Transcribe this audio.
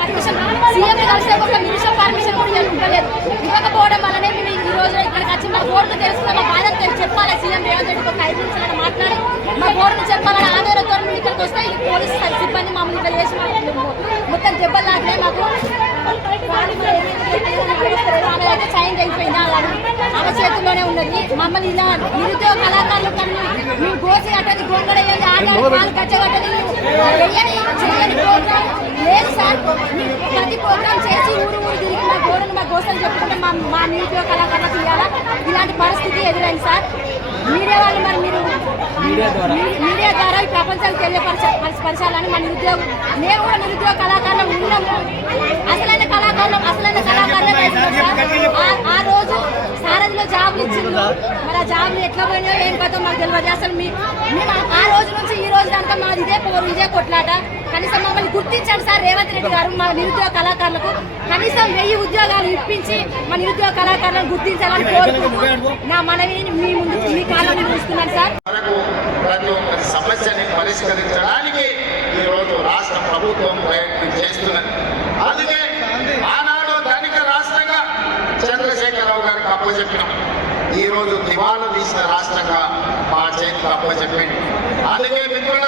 Permission CM కలిసి ఒక నిమిషం పర్మిషన్ కూడా ఇవ్వకపోవడం వల్లనే మేము ఈ రోజు ఇక్కడికి వచ్చి మా బోర్డు తెలుసుకున్న మా బాధ చెప్పాలి. సీఎం రేవంత్ రెడ్డికి ఒక 5 నిమిషాలు మాట్లాడి మా బోర్డుని చెప్పాలని ఆందోళనతో మేము ఇక్కడికి వస్తే ఈ పోలీసు సిబ్బంది మమ్మల్ని ఇక్కడ చేసి మొత్తం దెబ్బలు లాగినాయి. మాకు ఆమె అయితే సైన్ అయిపోయింది, ఆమె చేతుల్లోనే ఉన్నది. మమ్మల్ని ఇలా నిరుద్యోగ కళాకారులు కన్నా మేము గోసి అట్టది గొంగడేయాలి, ఆడాలి కచ్చగట్టది చేయని ప్రోగ్రామ్ లేదు సార్. ప్రతి ప్రోగ్రామ్ చేసి ఊరు తిరిగి మా గోడను మా గోసలు చెప్పుకుంటే మా నిరుద్యోగ కళాకారులు తీయాలా. ఇలాంటి పరిస్థితి ఎదురైంది సార్. మీడియా వాళ్ళు మరి మీరు మీడియా ద్వారా ఈ ప్రపంచానికి తెలియపరచాలని మా నిరుద్యోగం మేము కూడా నిరుద్యోగ కళాకారులు ఉన్నాము. అసలైన కళాకారులు ఆ రోజు సారథిలో జాబులు ఇచ్చిండు. మరి ఆ జాబులు ఎట్లా పోయినాయో ఏం కదో మాకు తెలియదు. అసలు మేము ఆ రోజు నుంచి ఈ రోజు కనుక మాది ఇదే పోరు ఇదే కొట్లాట. కనీసం మమ్మల్ని గుర్తించండి సార్ రేవంత్ రెడ్డి గారు. మా నిరుద్యోగ కళాకారులకు కనీసం 1000 ఉద్యోగాలు ఇప్పించి మా నిరుద్యోగ కళాకారులను గుర్తించాలని కోరుకుంటూ నా మనవిని మీ ముందు మీ కాలంలో చూస్తున్నాను సార్. ప్రతి ఒక్క సమస్యని పరిష్కరించడానికి ఈరోజు రాష్ట్ర ప్రభుత్వం ప్రయత్నం చేస్తున్నది. అందుకే ఆనాడు ధనిక రాష్ట్రంగా చంద్రశేఖరరావు గారికి అప్పచెప్పినాం. ఈరోజు దివాలా తీసిన రాష్ట్రంగా మా చేతికి అప్పచెప్పింది. అందుకే మిత్రుల